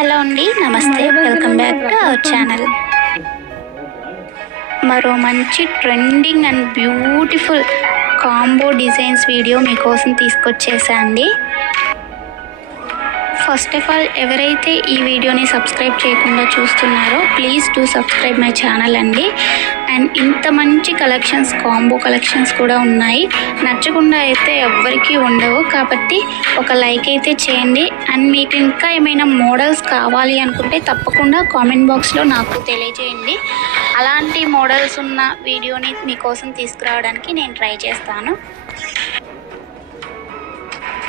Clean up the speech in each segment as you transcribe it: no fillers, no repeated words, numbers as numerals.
Hello అండి, నమస్తే. Welcome back to our channel. మరో మంచి trending and beautiful combo designs video మీకోసం తీసుకొచ్చేసా అండి. ఫస్ట్ ఆఫ్ ఆల్, ఎవరైతే ఈ వీడియోని సబ్స్క్రైబ్ చేయకుండా చూస్తున్నారో please do subscribe my channel అండి. అండ్ ఇంత మంచి కలెక్షన్స్, కాంబో కలెక్షన్స్ కూడా ఉన్నాయి. నచ్చకుండా అయితే ఎవ్వరికీ ఉండవు, కాబట్టి ఒక లైక్ అయితే చేయండి. అండ్ మీకు ఇంకా ఏమైనా మోడల్స్ కావాలి అనుకుంటే తప్పకుండా కామెంట్ బాక్స్లో నాకు తెలియజేయండి. అలాంటి మోడల్స్ ఉన్న వీడియోని మీకోసం తీసుకురావడానికి నేను ట్రై చేస్తాను.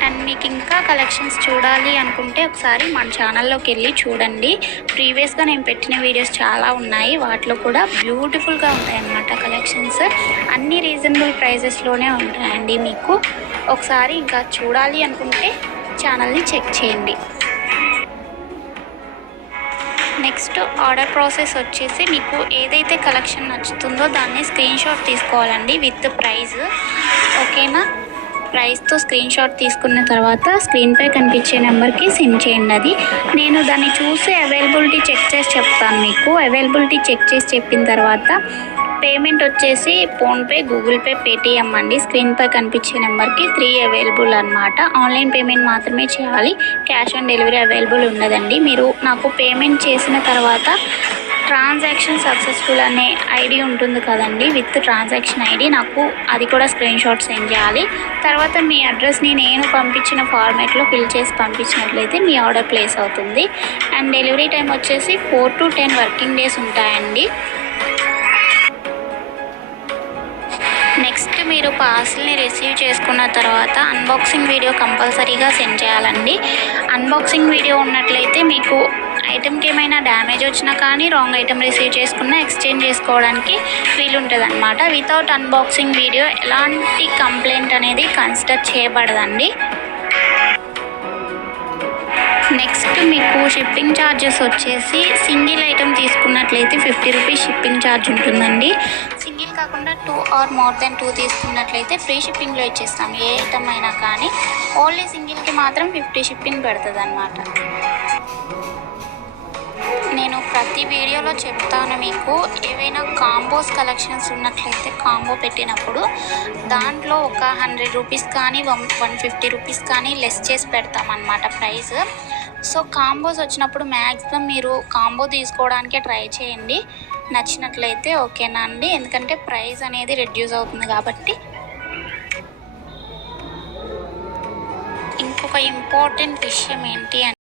అండ్ మీకు ఇంకా కలెక్షన్స్ చూడాలి అనుకుంటే ఒకసారి మన ఛానల్లోకి వెళ్ళి చూడండి. ప్రీవియస్గా నేను పెట్టిన వీడియోస్ చాలా ఉన్నాయి, వాటిలో కూడా బ్యూటిఫుల్గా ఉంటాయన్నమాట కలెక్షన్స్. అన్ని రీజనబుల్ ప్రైజెస్లోనే ఉంటాయండి. మీకు ఒకసారి ఇంకా చూడాలి అనుకుంటే ఛానల్ని చెక్ చేయండి. నెక్స్ట్ ఆర్డర్ ప్రాసెస్ వచ్చేసి, మీకు ఏదైతే కలెక్షన్ నచ్చుతుందో దాన్ని స్క్రీన్ షాట్ తీసుకోవాలండి విత్ ప్రైజ్. ఓకేనా? ప్రైస్తో స్క్రీన్ షాట్ తీసుకున్న తర్వాత స్క్రీన్పై కనిపించే నెంబర్కి సెండ్ చేయండి. అది నేను దాన్ని చూసి అవైలబిలిటీ చెక్ చేసి చెప్తాను. మీకు అవైలబిలిటీ చెక్ చేసి చెప్పిన తర్వాత పేమెంట్ వచ్చేసి ఫోన్పే, గూగుల్ పే, పేటిఎం అండి. స్క్రీన్పై కనిపించే నెంబర్కి 3 అవైలబుల్ అనమాట. ఆన్లైన్ పేమెంట్ మాత్రమే చేయాలి, క్యాష్ ఆన్ డెలివరీ అవైలబుల్ ఉండదండి. మీరు నాకు పేమెంట్ చేసిన తర్వాత ట్రాన్సాక్షన్ సక్సెస్ఫుల్ అనే ఐడి ఉంటుంది కదండి, విత్ ట్రాన్సాక్షన్ ఐడి, నాకు అది కూడా స్క్రీన్ షాట్ సెండ్ చేయాలి. తర్వాత మీ అడ్రస్ని నేను పంపించిన ఫార్మాట్లో ఫిల్ చేసి పంపించినట్లయితే మీ ఆర్డర్ ప్లేస్ అవుతుంది. అండ్ డెలివరీ టైం వచ్చేసి 4 to 10 వర్కింగ్ డేస్ ఉంటాయండి. నెక్స్ట్ మీరు పార్సల్ని రిసీవ్ చేసుకున్న తర్వాత అన్బాక్సింగ్ వీడియో కంపల్సరీగా సెండ్ చేయాలండి. అన్బాక్సింగ్ వీడియో ఉన్నట్లయితే మీకు ఐటెంకి ఏమైనా డ్యామేజ్ వచ్చినా కానీ, రాంగ్ ఐటెం రిసీవ్ చేసుకున్నా ఎక్స్చేంజ్ చేసుకోవడానికి వీలుంటుంది అనమాట. వితౌట్ అన్బాక్సింగ్ వీడియో ఎలాంటి కంప్లైంట్ అనేది కన్సిడర్ చేయబడదండి. నెక్స్ట్ మీకు షిప్పింగ్ ఛార్జెస్ వచ్చేసి, సింగిల్ ఐటెం తీసుకున్నట్లయితే 50 రూపీస్ షిప్పింగ్ ఛార్జ్ ఉంటుందండి. సింగిల్ కాకుండా 2 or more than 2 తీసుకున్నట్లయితే ఫ్రీ షిప్పింగ్లో ఇచ్చేస్తాం. ఏ ఐటమ్ అయినా కానీ ఓన్లీ సింగిల్కి మాత్రం 50 షిప్పింగ్ పెడుతుంది అన్నమాట. నేను ప్రతి వీడియోలో చెప్తాను, మీకు ఏవైనా కాంబోస్ కలెక్షన్స్ ఉన్నట్లయితే కాంబో పెట్టినప్పుడు దాంట్లో ఒక 100 రూపీస్ కానీ 150 రూపీస్ కానీ లెస్ చేసి పెడతామన్నమాట ప్రైస్. సో కాంబోస్ వచ్చినప్పుడు మ్యాక్సిమం మీరు కాంబో తీసుకోవడానికే ట్రై చేయండి నచ్చినట్లయితే. ఓకేనా అండి? ఎందుకంటే ప్రైస్ అనేది రెడ్యూస్ అవుతుంది కాబట్టి. ఇంకొక ఇంపార్టెంట్ విషయం ఏంటి